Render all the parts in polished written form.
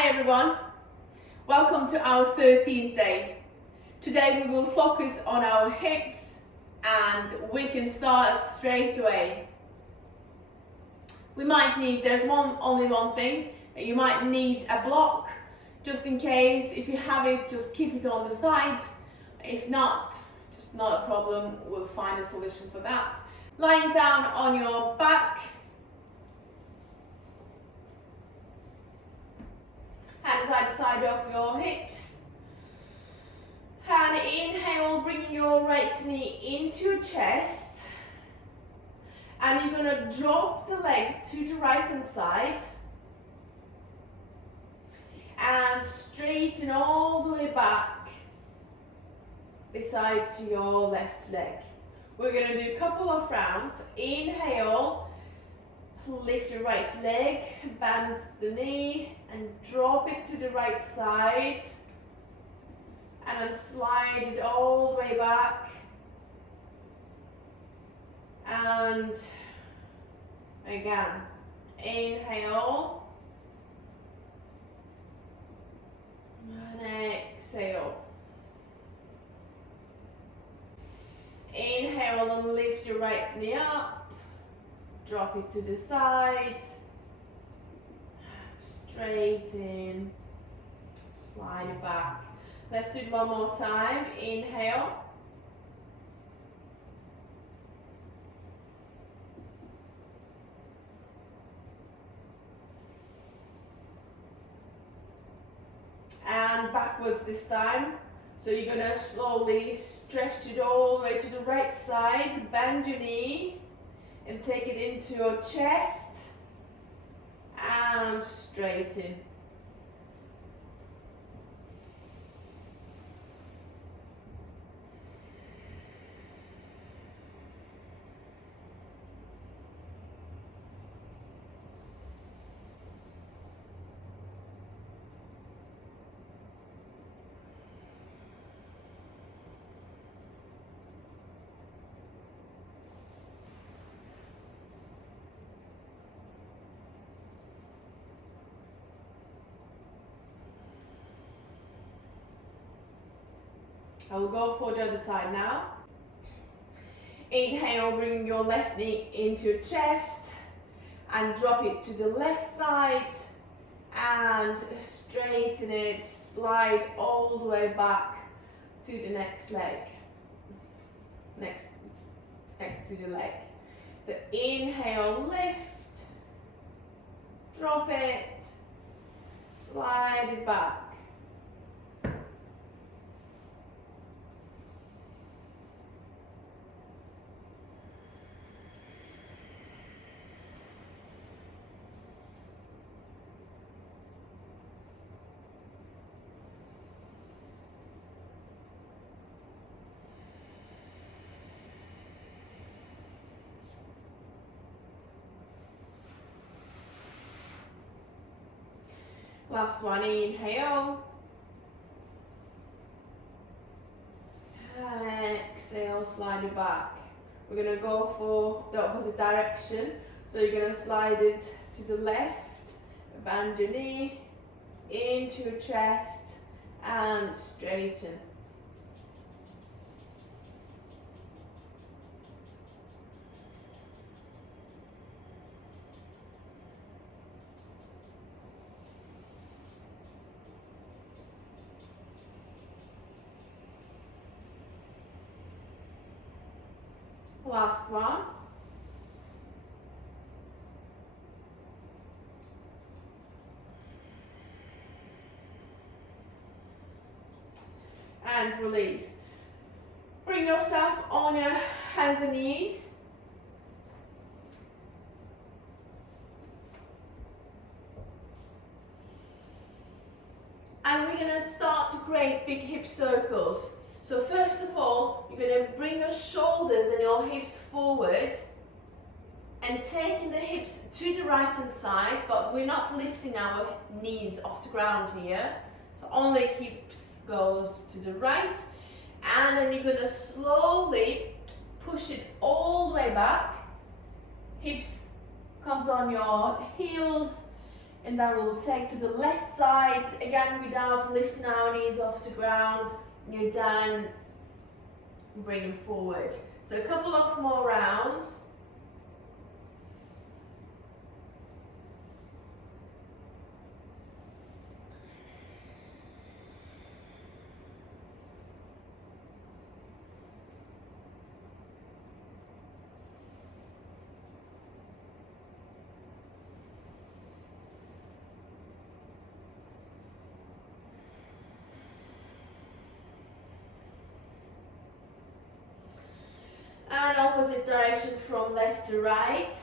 Hi everyone, welcome to our 13th day. Today we will focus on our hips and we can start straight away. There's only one thing, you might need a block just in case. If you have it, just keep it on the side. If not, just not a problem, we'll find a solution for that. Lying down on your back, hands either side of your hips, and inhale, bringing your right knee into your chest, and you're going to drop the leg to the right hand side and straighten all the way back beside to your left leg. We're going to do a couple of rounds. Inhale, lift your right leg, bend the knee and drop it to the right side, and then slide it all the way back, and again, inhale and exhale. Inhale and lift your right knee up, drop it to the side, straighten, slide it back. Let's do it one more time. Inhale, and backwards this time. So you're going to slowly stretch it all the way to the right side, bend your knee and take it into your chest and straighten. I will go for the other side now. Inhale, bring your left knee into your chest and drop it to the left side and straighten it, slide all the way back to the next leg, next to the leg. So inhale, lift, drop it, slide it back. Last one, inhale, and exhale, slide it back. We're going to go for the opposite direction. So you're going to slide it to the left, bend your knee into your chest and straighten. Last one. And release. Bring yourself on your hands and knees. And we're going to start to create big hip circles. So first of all, you're going to bring your shoulders and your hips forward and taking the hips to the right hand side, but we're not lifting our knees off the ground here. So only hips goes to the right, and then you're going to slowly push it all the way back. Hips comes on your heels And then we'll take to the left side, again without lifting our knees off the ground. You're done, bring them forward. So a couple of more rounds. And opposite direction from left to right.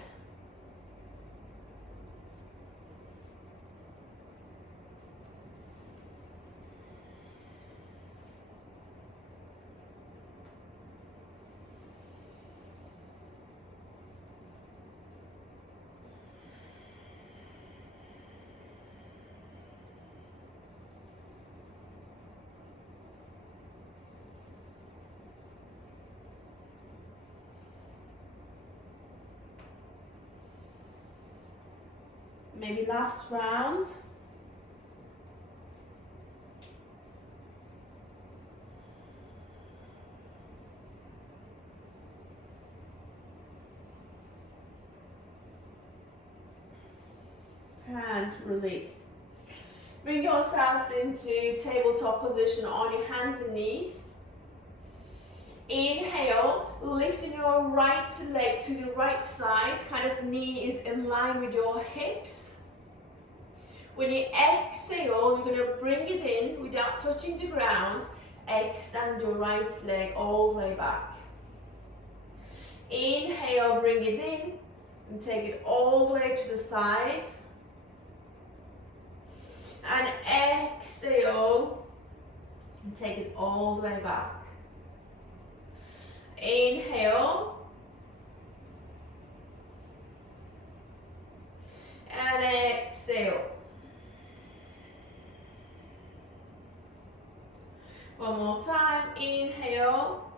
Maybe last round. And release. Bring yourselves into tabletop position on your hands and knees. Inhale, lifting your right leg to the right side, kind of knee is in line with your hips. When you exhale, you're going to bring it in without touching the ground. Extend your right leg all the way back. Inhale, bring it in and take it all the way to the side. And exhale and take it all the way back. Inhale and exhale. One more time. Inhale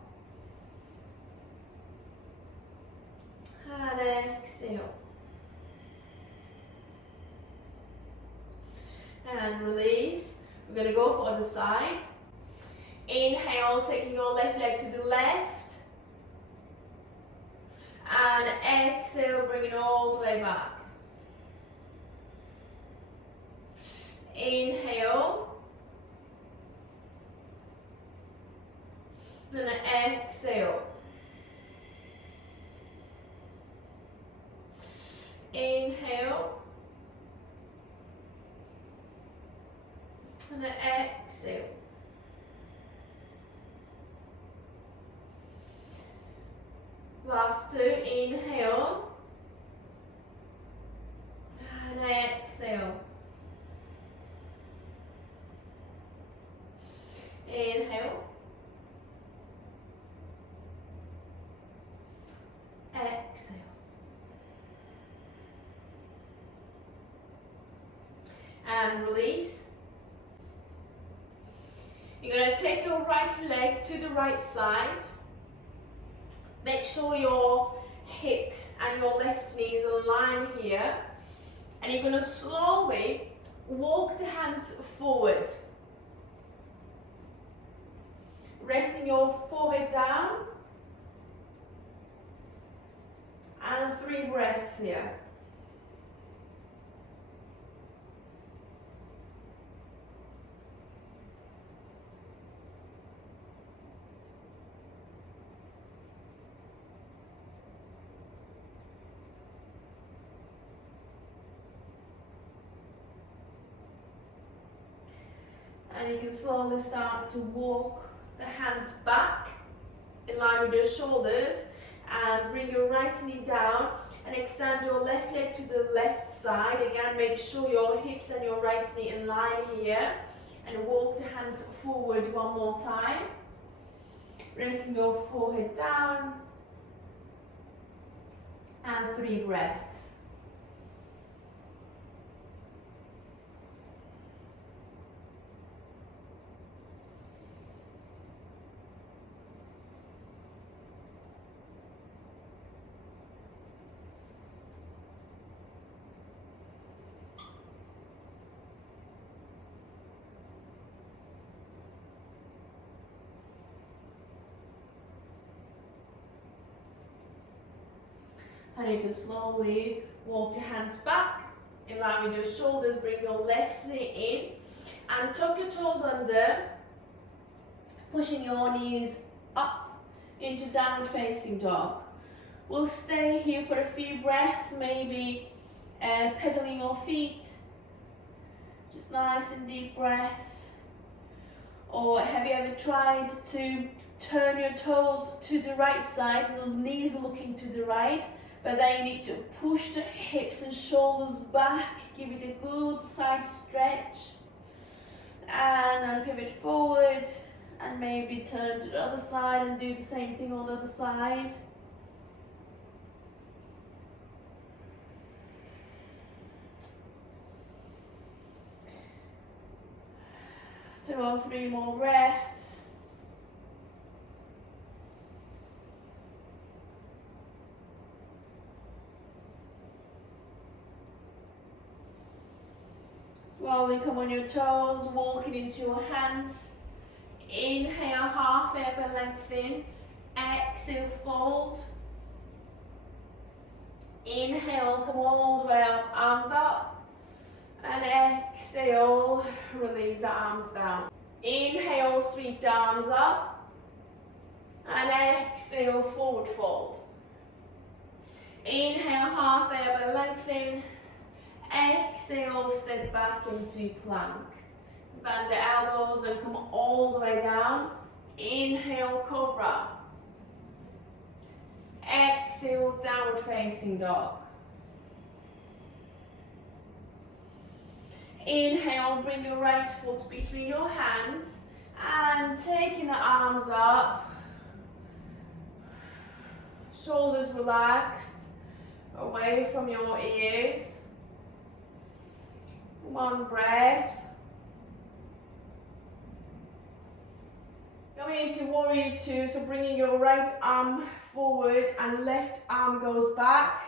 and exhale. And release. We're going to go for the side. Inhale, taking your left leg to the left. And exhale, bring it all the way back. Inhale. And exhale. Inhale. And exhale. Last two, inhale. And exhale. Inhale. Exhale. And release. You're going to take your right leg to the right side. Make sure your hips and your left knees align here. And you're going to slowly walk the hands forward. Resting your forehead down. And 3 breaths here. And you can slowly start to walk the hands back in line with your shoulders and bring your right knee down and extend your left leg to the left side. Again, make sure your hips and your right knee in line here and walk the hands forward one more time. Resting your forehead down and 3 breaths. And you can slowly walk your hands back, in line with your shoulders, bring your left knee in, and tuck your toes under, pushing your knees up into downward facing dog. We'll stay here for a few breaths, maybe pedaling your feet, just nice and deep breaths. Or have you ever tried to turn your toes to the right side, the knees looking to the right, but then you need to push the hips and shoulders back, give it a good side stretch, and then pivot forward, and maybe turn to the other side and do the same thing on the other side. Two or three more breaths. Slowly come on your toes, walking into your hands. Inhale, half elbow lengthen. Exhale, fold. Inhale, come all the way up, arms up. And exhale, release the arms down. Inhale, sweep the arms up. And exhale, forward fold. Inhale, half elbow lengthen. Exhale, step back into plank. Bend the elbows and come all the way down. Inhale, cobra. Exhale, downward facing dog. Inhale, bring your right foot between your hands and taking the arms up. Shoulders relaxed, away from your ears. One breath. Coming into warrior two, so bringing your right arm forward and left arm goes back.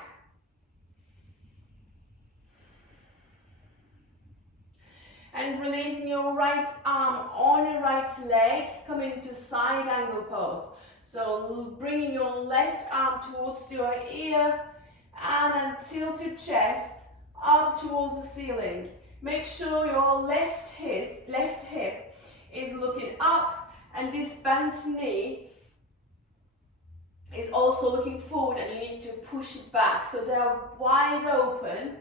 And releasing your right arm on your right leg, coming into side angle pose. So bringing your left arm towards your ear and then tilt your chest up towards the ceiling. Make sure your left hip is looking up and this bent knee is also looking forward, and you need to push it back so they're wide open.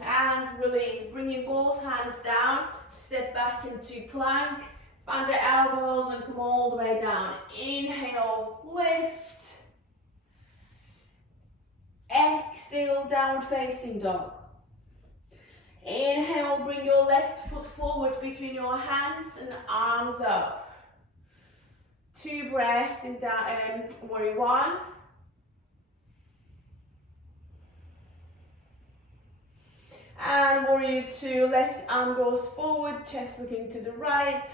And release, bringing both hands down, step back into plank, bend the elbows and come all the way down. Inhale, lift. Exhale, downward facing dog. Inhale, bring your left foot forward between your hands and arms up. 2 breaths in warrior one. And warrior two, left arm goes forward, chest looking to the right.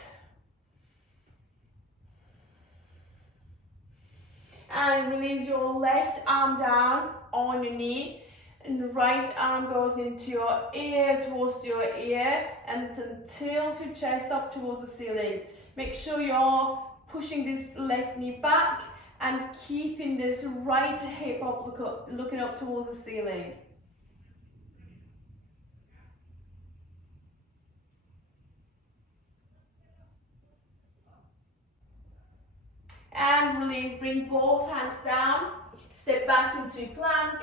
And release your left arm down on your knee, and the right arm goes into your ear, towards your ear, and tilt your chest up towards the ceiling. Make sure you're pushing this left knee back and keeping this right hip up, looking up towards the ceiling. And release, bring both hands down, step back into plank,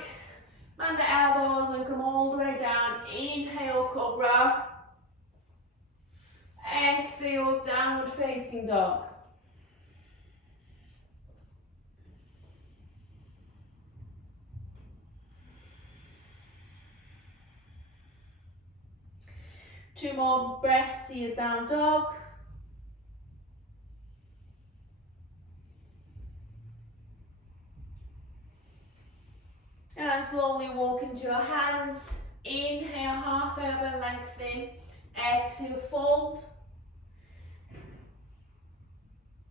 bend the elbows and come all the way down. Inhale, cobra. Exhale, downward facing dog. Two more breaths here, down dog. And slowly walk into your hands. Inhale, half elbow lengthen. Exhale, fold.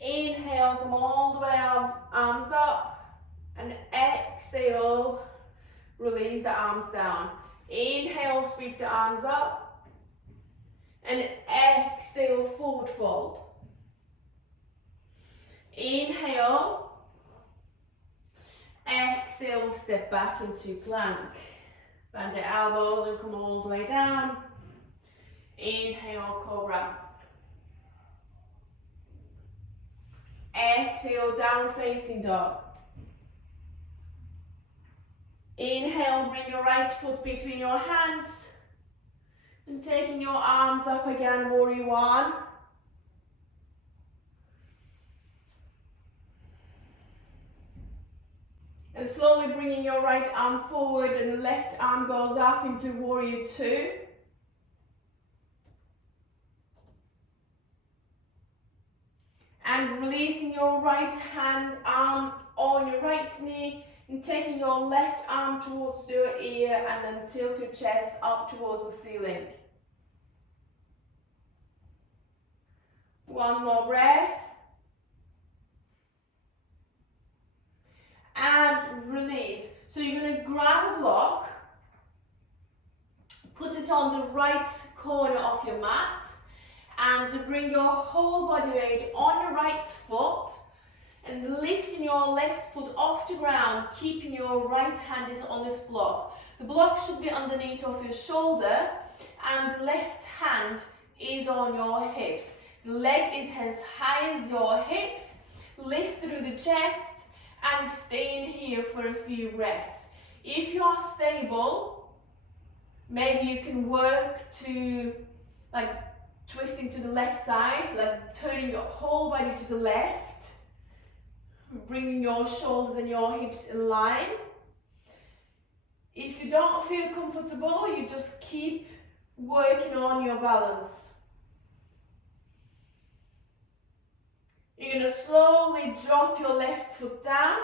Inhale, come all the way up, arms up. And exhale, release the arms down. Inhale, sweep the arms up. And exhale, forward fold. Inhale. Exhale, step back into plank. Bend the elbows and come all the way down. Inhale, cobra. Exhale, down facing dog. Inhale, bring your right foot between your hands. And taking your arms up again, warrior one. And slowly bringing your right arm forward and left arm goes up into warrior two. And releasing your right hand arm on your right knee and taking your left arm towards your ear and then tilt your chest up towards the ceiling. One more breath. And release. So you're going to grab a block, put it on the right corner of your mat, and bring your whole body weight on your right foot and lifting your left foot off the ground, keeping your right hand is on this block. The block should be underneath of your shoulder and left hand is on your hips. The leg is as high as your hips. Lift through the chest and stay in here for a few breaths. If you are stable, maybe you can work to like twisting to the left side, like turning your whole body to the left, bringing your shoulders and your hips in line. If you don't feel comfortable, you just keep working on your balance. You're going to slowly drop your left foot down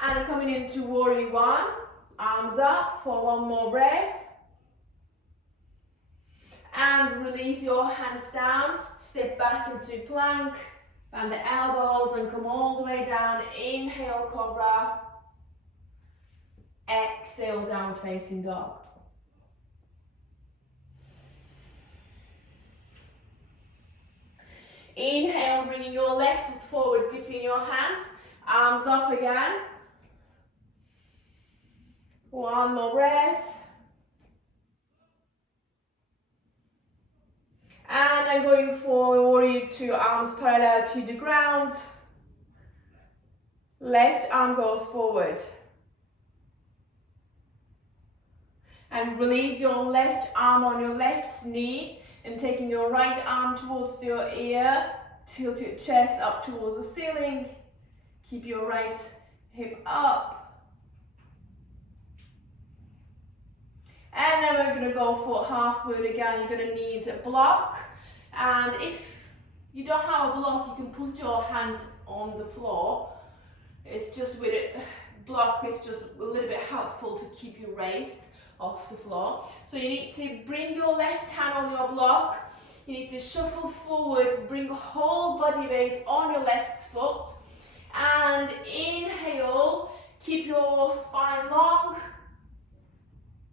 and coming into warrior one, arms up for one more breath. And release your hands down, step back into plank, bend the elbows and come all the way down. Inhale, cobra. Exhale, down facing dog. Inhale, bringing your left foot forward between your hands, arms up again. One more breath. And then going for warrior two, arms parallel to the ground. Left arm goes forward. And release your left arm on your left knee and taking your right arm towards your ear. Tilt your chest up towards the ceiling. Keep your right hip up. And then we're going to go for half bird again. You're going to need a block. And if you don't have a block, you can put your hand on the floor. It's just with a block, it's just a little bit helpful to keep you raised off the floor. So you need to bring your left hand on your block. You need to shuffle forward, bring whole body weight on your left foot. And inhale, keep your spine long.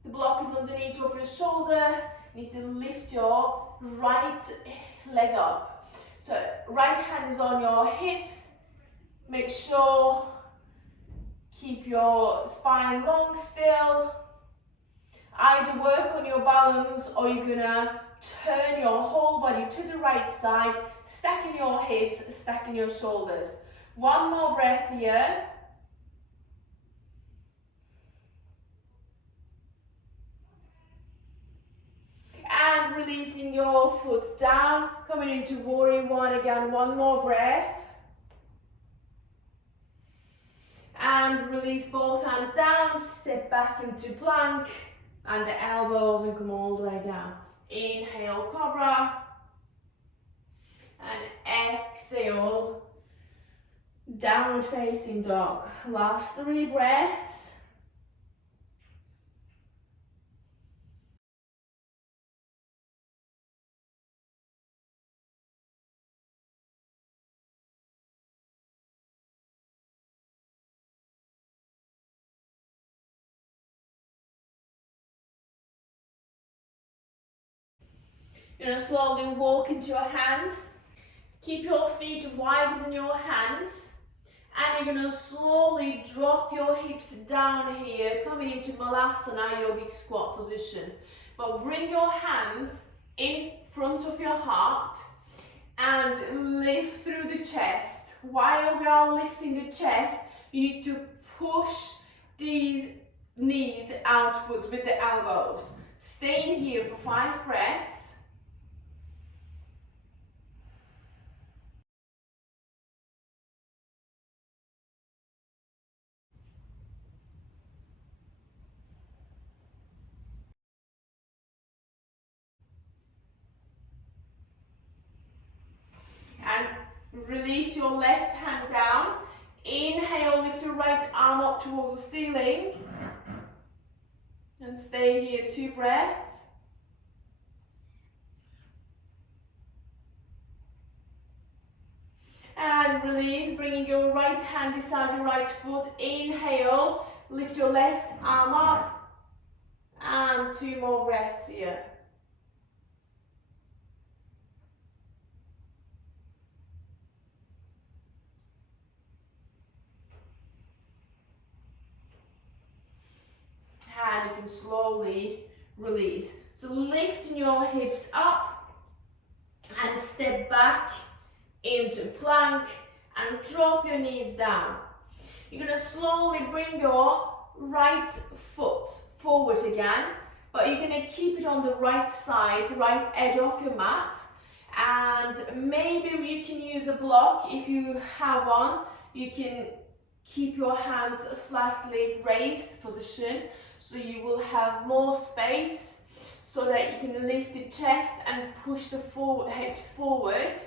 The block is underneath of your shoulder. You need to lift your right leg up. So right hand is on your hips. Make sure keep your spine long still. Either work on your balance or you're gonna turn your whole body to the right side, stacking your hips, stacking your shoulders. One more breath here. And releasing your foot down, coming into warrior one again, one more breath. And release both hands down, step back into plank, and the elbows and come all the way down. Inhale, cobra. And exhale, downward facing dog. Last 3 breaths. You're going to slowly walk into your hands. Keep your feet wider than your hands. And you're going to slowly drop your hips down here, coming into Malasana yogic squat position. But bring your hands in front of your heart and lift through the chest. While we are lifting the chest, you need to push these knees outwards with the elbows. Stay in here for 5 breaths. And release your left hand down. Inhale, lift your right arm up towards the ceiling. And stay here 2 breaths. And release, bringing your right hand beside your right foot. Inhale, lift your left arm up. And 2 more breaths here. And you can slowly release. So lifting your hips up and step back into plank and drop your knees down. You're going to slowly bring your right foot forward again, but you're going to keep it on the right side, right edge of your mat. And maybe you can use a block if you have one. You can keep your hands slightly raised position so you will have more space so that you can lift the chest and push the hips forward.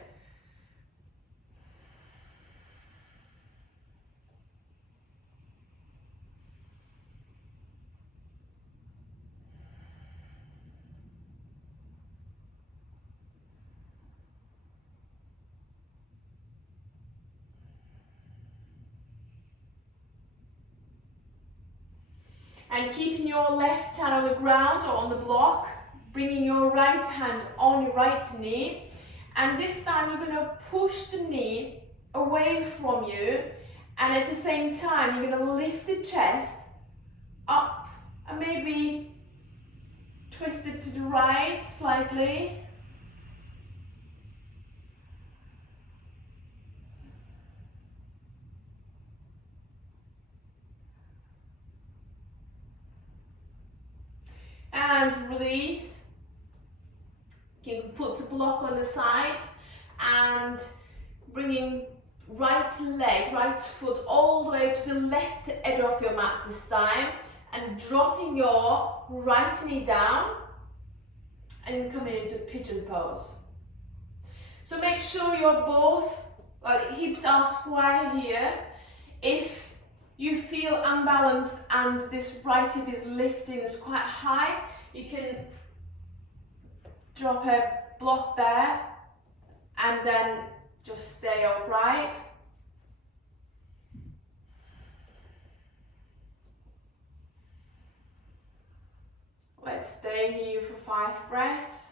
And keeping your left hand on the ground or on the block, bringing your right hand on your right knee. And this time you're going to push the knee away from you. And at the same time, you're going to lift the chest up and maybe twist it to the right slightly. And release. You can put the block on the side and bringing right leg, right foot all the way to the left edge of your mat this time and dropping your right knee down and coming into pigeon pose. So make sure your both hips are square here. If you feel unbalanced and this right hip is lifting, is quite high, you can drop a block there and then just stay upright. Let's stay here for 5 breaths.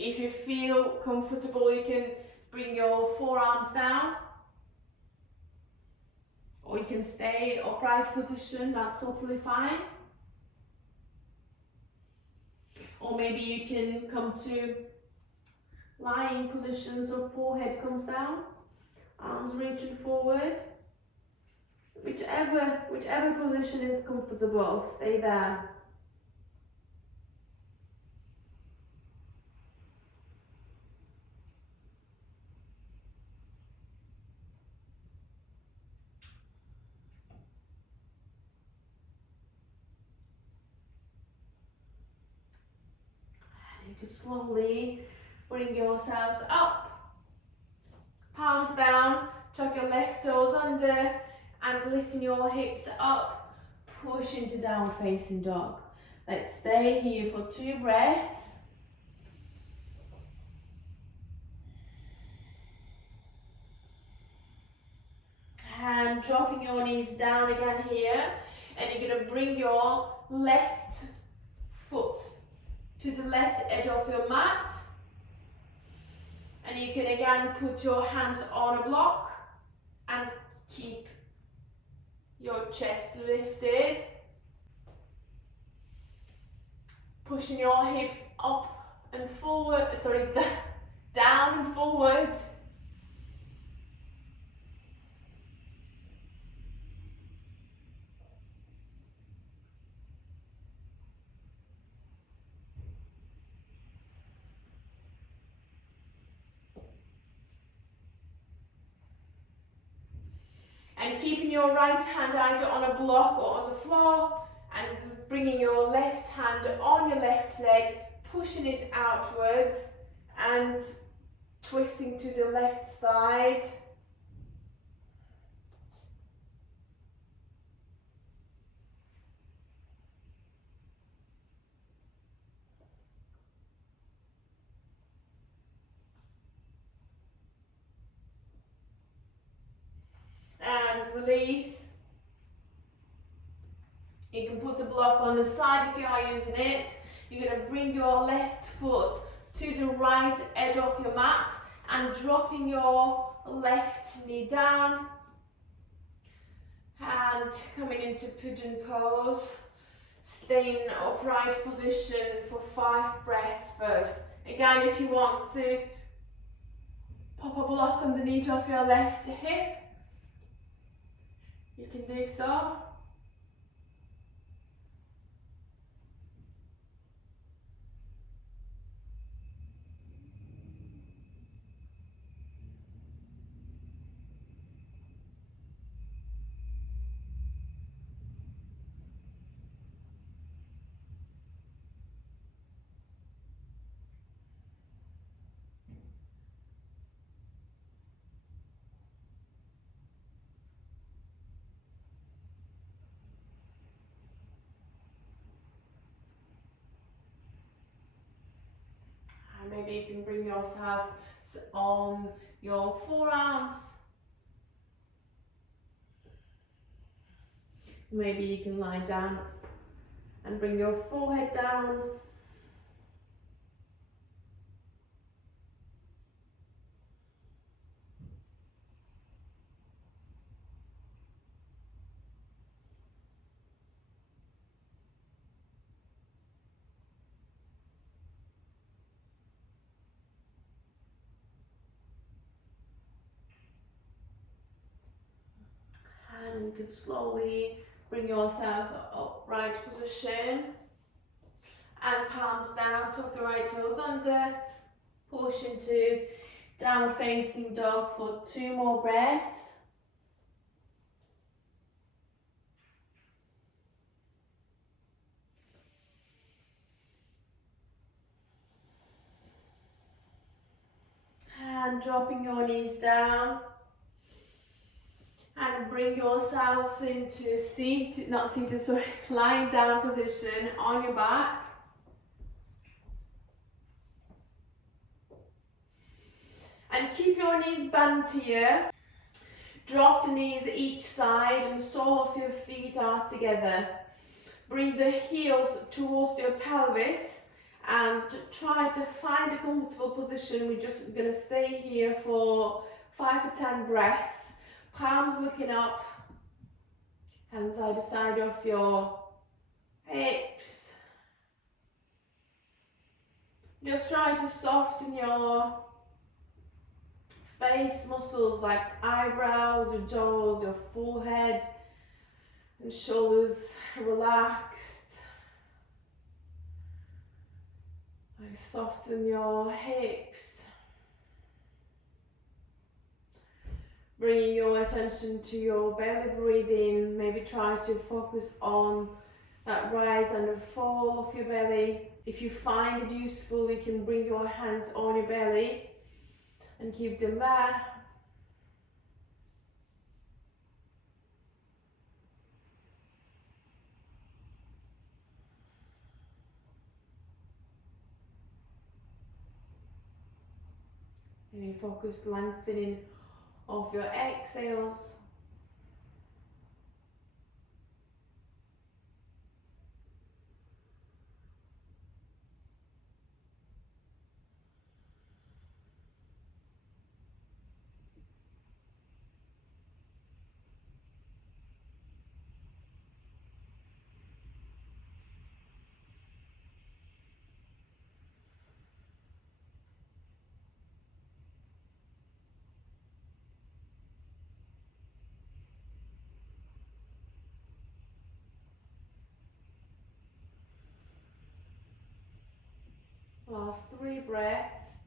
If you feel comfortable, you can bring your forearms down, or you can stay in upright position, that's totally fine. Or maybe you can come to lying position, so forehead comes down, arms reaching forward. Whichever position is comfortable, stay there. You can slowly bring yourselves up, palms down, tuck your left toes under and lifting your hips up, push into downward facing dog. Let's stay here for 2 breaths. And dropping your knees down again here, and you're going to bring your left foot to the left edge of your mat, and you can again put your hands on a block and keep your chest lifted, pushing your hips up and forward, down and forward. And keeping your right hand either on a block or on the floor, and bringing your left hand on your left leg, pushing it outwards and twisting to the left side. And release. You can put the block on the side if you are using it. You're going to bring your left foot to the right edge of your mat and dropping your left knee down and coming into pigeon pose. Stay in upright position for 5 breaths first. Again, if you want to pop a block underneath of your left hip, you can do so. Maybe you can bring yourself on your forearms. Maybe you can lie down and bring your forehead down. And you can slowly bring yourselves upright position. And palms down, tuck your right toes under. Push into downward facing dog for 2 more breaths. And dropping your knees down. And bring yourselves into lying down position on your back. And keep your knees bent here. Drop the knees each side and sole of your feet are together. Bring the heels towards your pelvis and try to find a comfortable position. We're just going to stay here for 5 or 10 breaths. Palms looking up, hands either side of your hips. Just try to soften your face muscles like eyebrows, your jaws, your forehead, and shoulders relaxed. Soften your hips. Bringing your attention to your belly breathing, maybe try to focus on that rise and fall of your belly. If you find it useful, you can bring your hands on your belly and keep them there. And you focus lengthening of your exhales. Last 3 breaths.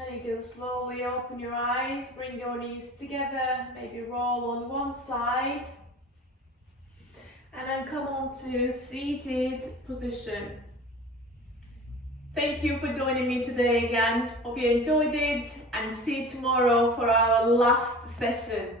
And you can slowly open your eyes, bring your knees together, maybe roll on one side. And then come on to seated position. Thank you for joining me today again. Hope you enjoyed it and see you tomorrow for our last session.